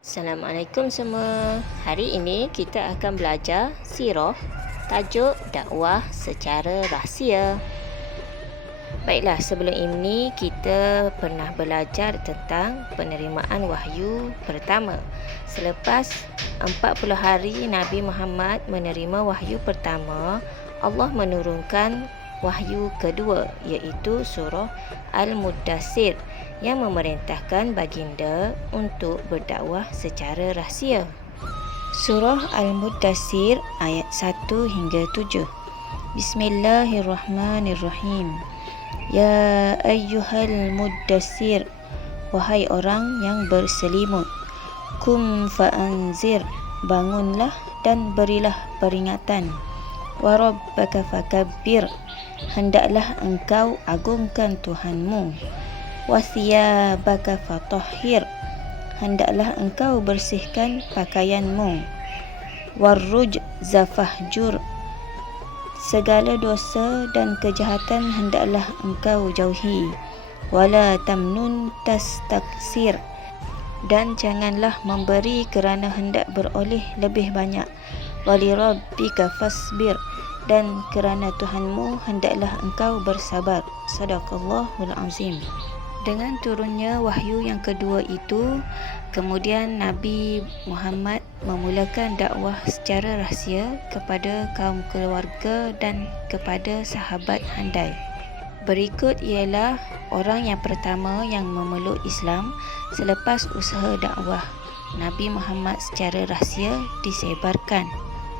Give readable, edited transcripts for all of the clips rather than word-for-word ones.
Assalamualaikum semua. Hari ini kita akan belajar sirah tajuk dakwah secara rahsia. Baiklah, sebelum ini kita pernah belajar tentang penerimaan wahyu pertama. Selepas 40 hari Nabi Muhammad menerima wahyu pertama, Allah menurunkan wahyu kedua, iaitu surah Al-Muddassir yang memerintahkan baginda untuk berdakwah secara rahsia. Surah Al-Muddassir ayat 1 hingga 7. Bismillahirrahmanirrahim. Ya ayyuhal muddassir, wahai orang yang berselimut. Kum fa'anzir, bangunlah dan berilah peringatan. Wa rabbaka fakabbir, hendaklah engkau agungkan Tuhanmu. Wa thiyabaka fatahhir, hendaklah engkau bersihkan pakaianmu. Warrujza fahjur, segala dosa dan kejahatan hendaklah engkau jauhi. Wala tamnun tastaksir, dan janganlah memberi kerana hendak beroleh lebih banyak. Walirabbika fasbir, dan kerana Tuhanmu hendaklah engkau bersabar. Sadaqallahul azim. Dengan turunnya wahyu yang kedua itu, kemudian Nabi Muhammad memulakan dakwah secara rahsia kepada kaum keluarga dan kepada sahabat handai. Berikut ialah orang yang pertama yang memeluk Islam selepas usaha dakwah Nabi Muhammad secara rahsia disebarkan.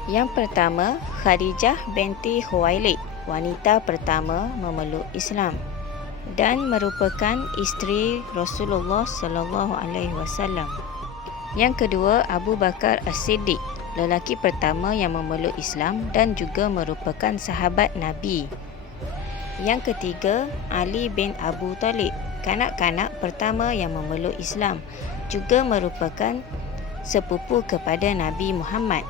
Yang pertama, Khadijah binti Khuwailid, wanita pertama memeluk Islam dan merupakan isteri Rasulullah sallallahu alaihi wasallam. Yang kedua, Abu Bakar As-Siddiq, lelaki pertama yang memeluk Islam dan juga merupakan sahabat Nabi. Yang ketiga, Ali bin Abu Talib, kanak-kanak pertama yang memeluk Islam, juga merupakan sepupu kepada Nabi Muhammad.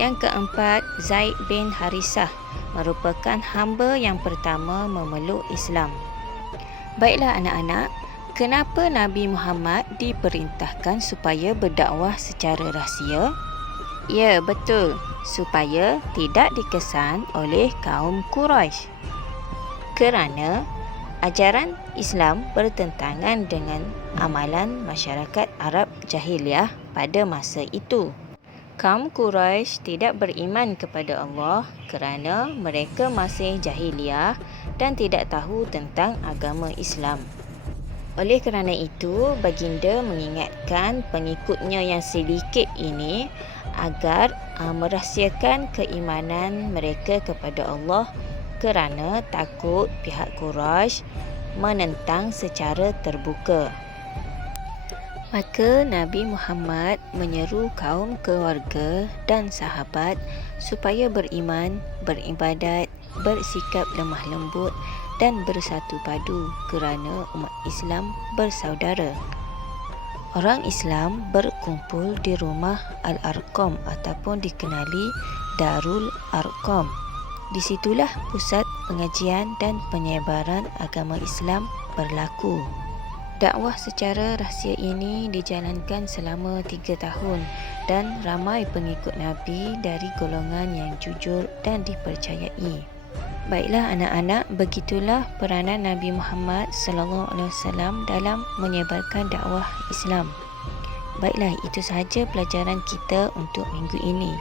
Yang keempat, Zaid bin Harisah, merupakan hamba yang pertama memeluk Islam. Baiklah anak-anak, kenapa Nabi Muhammad diperintahkan supaya berdakwah secara rahsia? Ya, betul, supaya tidak dikesan oleh kaum Quraisy. Kerana ajaran Islam bertentangan dengan amalan masyarakat Arab jahiliah pada masa itu. Kaum Quraisy tidak beriman kepada Allah kerana mereka masih jahiliah dan tidak tahu tentang agama Islam. Oleh kerana itu, baginda mengingatkan pengikutnya yang sedikit ini agar merahsiakan keimanan mereka kepada Allah kerana takut pihak Quraisy menentang secara terbuka. Maka Nabi Muhammad menyeru kaum keluarga dan sahabat supaya beriman, beribadat, bersikap lemah lembut dan bersatu padu kerana umat Islam bersaudara. Orang Islam berkumpul di rumah Al-Arqam ataupun dikenali Darul Arqam. Di situlah pusat pengajian dan penyebaran agama Islam berlaku. Dakwah secara rahsia ini dijalankan selama 3 tahun dan ramai pengikut Nabi dari golongan yang jujur dan dipercayai. Baiklah anak-anak, begitulah peranan Nabi Muhammad SAW dalam menyebarkan dakwah Islam. Baiklah, itu sahaja pelajaran kita untuk minggu ini.